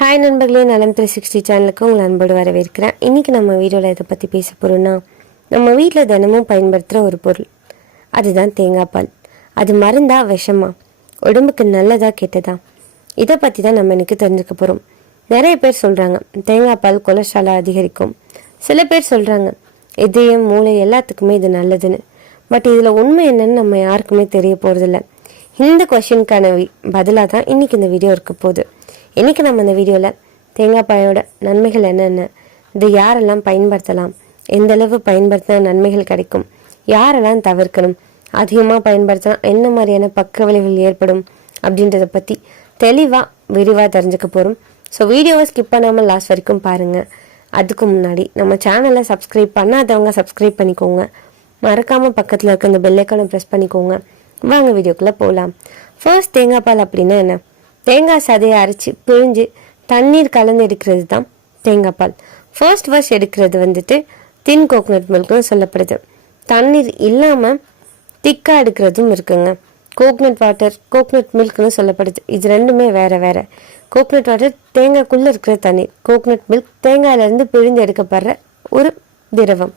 Hi நண்பர்களே நலம் three sixty சேனலுக்கு உங்களை அன்போடு வரவேற்கிறேன். இன்றைக்கி நம்ம வீடியோவில் இதை பற்றி பேச போகிறோன்னா நம்ம வீட்டில் தினமும் பயன்படுத்துகிற ஒரு பொருள். அதுதான் தேங்காய் பால். அது மருந்தா விஷமா? உடம்புக்கு நல்லதா கெட்டதா? இதை பற்றி தான் நம்ம இன்றைக்கி தெரிஞ்சுக்க போகிறோம் நிறைய பேர் சொல்கிறாங்க தேங்காய் பால் கொலஸ்ட்ராலை அதிகரிக்கும். சில பேர் சொல்கிறாங்க இதயம் மூளை எல்லாத்துக்குமே இது நல்லதுன்னு. பட் இதில் உண்மை என்னன்னு நம்ம யாருக்குமே தெரிய போகிறதில்ல இந்த கொஷினுக்கான பதிலாக தான் இன்றைக்கி இந்த வீடியோ இருக்க போகுது. இன்றைக்கி நம்ம இந்த வீடியோவில் தேங்காய் பாயோட நன்மைகள் என்னென்ன இது யாரெல்லாம் பயன்படுத்தலாம் எந்தளவு பயன்படுத்தினா நன்மைகள் கிடைக்கும் யாரெல்லாம் தவிர்க்கணும் அதிகமாக பயன்படுத்தினா என்ன மாதிரியான பக்க விளைவுகள் ஏற்படும் அப்படின்றத பற்றி தெளிவாக விரிவாக தெரிஞ்சுக்க போகிறோம் ஸோ வீடியோவை ஸ்கிப் பண்ணாமல் லாஸ்ட் வரைக்கும் பாருங்கள் அதுக்கு முன்னாடி நம்ம சேனலை சப்ஸ்கிரைப் பண்ணாதவங்க சப்ஸ்கிரைப் பண்ணிக்கோங்க. மறக்காமல் பக்கத்தில் இருக்க இந்த பெல்லைக்கான ப்ரெஸ் பண்ணிக்கோங்க. வாங்க வீடியோக்குள்ளே போகலாம் ஃபர்ஸ்ட் தேங்காய் பால் அப்படின்னா என்ன? தேங்காய் சதையை அரைச்சி பிழிஞ்சு தண்ணீர் கலந்து எடுக்கிறது தான் தேங்காய் பால். ஃபர்ஸ்ட் வாஷ் எடுக்கிறது வந்துட்டு தின் கோகோனட் மில்க்னு சொல்லப்படுது. தண்ணீர் இல்லாமல் திக்காக எடுக்கிறதும் இருக்குங்க. கோக்னட் வாட்டர் கோக்னட் மில்க்னு சொல்லப்படுது. இது ரெண்டுமே வேற வேற. கோக்னட் வாட்டர் தேங்காய்க்குள்ளே இருக்கிற தண்ணீர் கோக்னட் மில்க் தேங்காயிலேருந்து பிழிந்து எடுக்கப்படுற ஒரு திரவம்.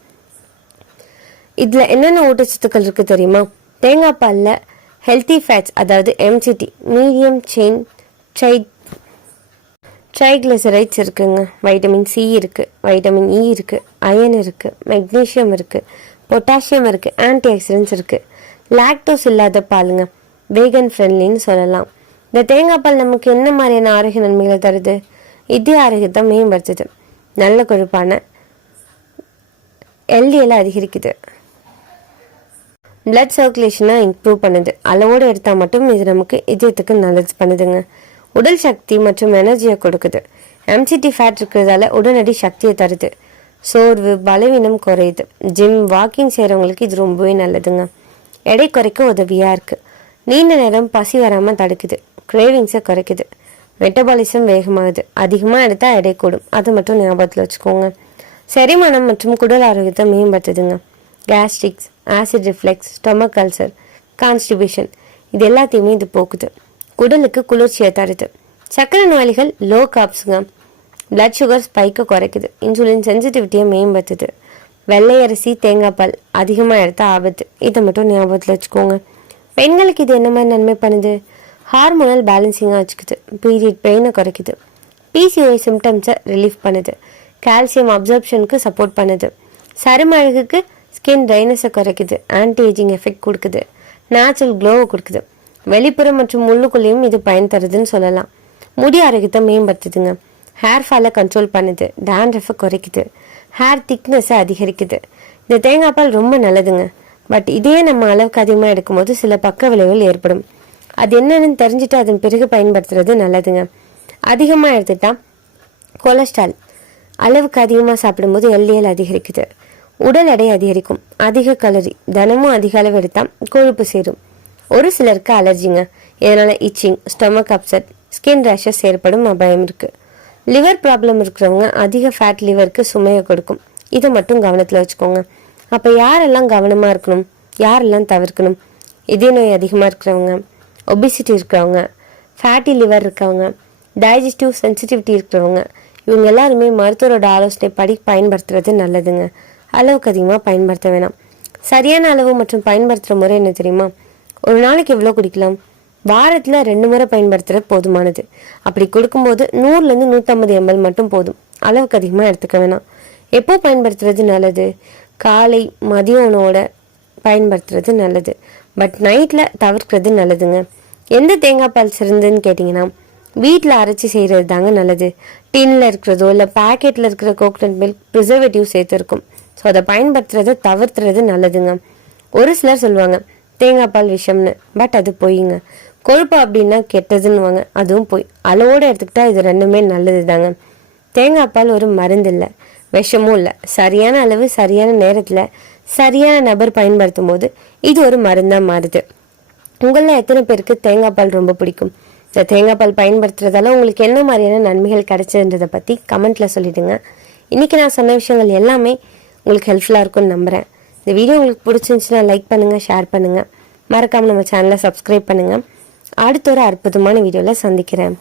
இதில் என்னென்ன ஊட்டச்சத்துக்கள் இருக்குது தெரியுமா? தேங்காய் பாலில் ஹெல்த்தி ஃபேட்ஸ் அதாவது MCT medium chain tri triglycerides இருக்குங்க. வைட்டமின் சி இருக்குது வைட்டமின் இ e இருக்குது அயன் இருக்குது மெக்னீஷியம் இருக்குது பொட்டாசியம் இருக்குது ஆன்டி ஆக்சிடென்ட்ஸ் இருக்குது லாக்டோஸ் இல்லாத பாலுங்க. வேகன் ஃப்ரெண்ட்லின்னு சொல்லலாம். இந்த தேங்காய் பால் நமக்கு என்ன மாதிரியான ஆரோக்கிய நன்மைகளை தருது? இதே ஆரோக்கியத்தை மேம்படுத்துது. நல்ல கொழுப்பான எல்டிஎல் அதிகரிக்குது. பிளட் சர்க்குலேஷனை இம்ப்ரூவ் பண்ணுது. அளவோடு எடுத்தால் மட்டும் இது நமக்கு இதயத்துக்கு நல்லது பண்ணுதுங்க. உடல் சக்தி மற்றும் எனர்ஜியை கொடுக்குது. எம்சிடி ஃபேட் இருக்கிறதால உடனடி சக்தியை தருது. சோர்வு பலவீனம் குறையுது. ஜிம் வாக்கிங் செய்கிறவங்களுக்கு இது ரொம்பவே நல்லதுங்க. எடை குறைக்க உதவியாக இருக்குது நீண்ட நேரம் பசி வராமல் தடுக்குது. கிரேவிங்ஸை குறைக்குது. மெட்டபாலிசம் வேகமாகுது. அதிகமாக எடுத்தால் எடை கூடும். அது மட்டும் ஞாபகத்தில் வச்சுக்கோங்க. செரிமானம் மற்றும் குடல் ஆரோக்கியத்தை மேம்படுத்துதுங்க. Gastrics acid reflux stomach ulcer constipation இது எல்லாத்தையுமே இது போக்குது. உடலுக்கு குளிர்ச்சியை தருது. சக்கரை நோயாளிகள் லோ காப்ஸுங்க பிளட் சுகர் ஸ்பைக்கை குறைக்குது. இன்சுலின் சென்சிட்டிவிட்டியை மேம்படுத்துது. வெள்ளை அரிசி தேங்காய் பால் அதிகமாக எடுத்த ஆபத்து. இதை மட்டும் ஞாபகத்தில் வச்சுக்கோங்க. பெண்களுக்கு இது என்ன மாதிரி நன்மை பண்ணுது? ஹார்மோனல் பேலன்சிங்காக வச்சுக்குது. பீரியட் பெயினை குறைக்குது. பிசிஓஐ சிம்டம்ஸை ரிலீஃப் பண்ணுது. கால்சியம் அப்சர்ப்ஷனுக்கு சப்போர்ட் பண்ணுது. சரும அழகுக்கு ஸ்கின் ட்ரைனஸை குறைக்குது. ஆன்டி ஏஜிங் எஃபெக்ட் கொடுக்குது நேச்சுரல் க்ளோவை கொடுக்குது. வெளிப்புறம் மற்றும் முள்ளுக்குள்ளேயும் இது பயன் தருதுன்னு சொல்லலாம். முடி ஆரோக்கியத்தை மேம்படுத்துதுங்க ஹேர் ஃபாலை கண்ட்ரோல் பண்ணுது. டேண்ட்ரஃபை குறைக்குது. ஹேர் திக்னஸை அதிகரிக்குது. இந்த தேங்காய் பால் ரொம்ப நல்லதுங்க. பட் இதே நம்ம அளவுக்கு அதிகமாக எடுக்கும்போது சில பக்க விளைவுகள் ஏற்படும். அது என்னன்னு தெரிஞ்சுட்டு அதன் பிறகு பயன்படுத்துறது நல்லதுங்க. அதிகமாக எடுத்துட்டா கொலஸ்ட்ரால் அளவுக்கு அதிகமாக சாப்பிடும்போது எல்டிஎல் அதிகரிக்குது. உடல் எடை அதிகரிக்கும். அதிக கலரி தினமும் அதிக அளவு எடுத்தால் கொழுப்பு சேரும். ஒரு சிலருக்கு அலர்ஜிங்க இதனால் itching stomach upset skin rashes ஏற்படும் அபாயம் இருக்குது லிவர் ப்ராப்ளம் இருக்கிறவங்க அதிக ஃபேட் லிவருக்கு சுமையை கொடுக்கும். இதை மட்டும் கவனத்தில் வச்சுக்கோங்க. அப்போ யாரெல்லாம் கவனமாக இருக்கணும்? யாரெல்லாம் தவிர்க்கணும்? இதய நோய் அதிகமாக இருக்கிறவங்க ஒபிசிட்டி இருக்கிறவங்க ஃபேட்டி லிவர் இருக்கவங்க டைஜஸ்டிவ் சென்சிட்டிவிட்டி இருக்கிறவங்க இவங்க எல்லாருமே மருத்துவரோட ஆலோசனை படி பயன்படுத்துறது நல்லதுங்க. அளவுக்கு அதிகமாக பயன்படுத்த வேணாம். சரியான அளவு மற்றும் பயன்படுத்துகிற முறை என்ன தெரியுமா? ஒரு நாளைக்கு எவ்வளோ குடிக்கலாம்? வாரத்தில் ரெண்டு முறை பயன்படுத்துகிறது போதுமானது. அப்படி கொடுக்கும்போது நூறுலேருந்து நூற்றம்பது எம்எல் மட்டும் போதும். அளவுக்கு அதிகமாக எடுத்துக்க வேணாம். எப்போ பயன்படுத்துறது நல்லது? காலை மதிய உணவோட பயன்படுத்துறது நல்லது. பட் நைட்டில் தவிர்க்கிறது நல்லதுங்க. எந்த தேங்காய் பால் சிறந்ததுன்னு கேட்டிங்கன்னா வீட்டில் அரைச்சி செய்கிறது தாங்க நல்லது. டின்னில் இருக்கிறதோ இல்லை பேக்கெட்டில் இருக்கிற கோகனட் மில்க் ப்ரிசர்வேட்டிவ் சேர்த்துருக்கும் ஸோ அதை பயன்படுத்துறதை தவிர்த்துறது நல்லதுங்க. ஒரு சிலர் சொல்லுவாங்க தேங்காய் பால் விஷம்னு. பட் அது பொய்ங்க. கொழுப்பு அப்படின்னா கெட்டதுன்னுவாங்க. அதுவும் பொய். அளவோடு எடுத்துக்கிட்டால் இது ரெண்டுமே நல்லது தாங்க தேங்காய் பால் ஒரு மருந்து இல்லை. விஷமும் இல்லை. சரியான அளவு சரியான நேரத்தில் சரியான நபர் பயன்படுத்தும் போது இது ஒரு மருந்தாக மாறுது. உங்களில் எத்தனை பேருக்கு தேங்காய் பால் ரொம்ப பிடிக்கும்? இந்த தேங்காய் பால் பயன்படுத்துறதால உங்களுக்கு என்ன மாதிரியான நன்மைகள் கிடைச்சதுன்றதை பற்றி கமெண்ட்டில் சொல்லிவிடுங்க இன்றைக்கி நான் சொன்ன விஷயங்கள் எல்லாமே உங்களுக்கு ஹெல்ப்ஃபுல்லாக இருக்கும்னு நம்புகிறேன் இந்த வீடியோ உங்களுக்கு பிடிச்சிருந்துச்சுன்னா லைக் பண்ணுங்கள் ஷேர் பண்ணுங்கள் மறக்காமல் நம்ம சேனலை சப்ஸ்கிரைப் பண்ணுங்கள் அடுத்த ஒரு அற்புதமான வீடியோவில் சந்திக்கிறேன்.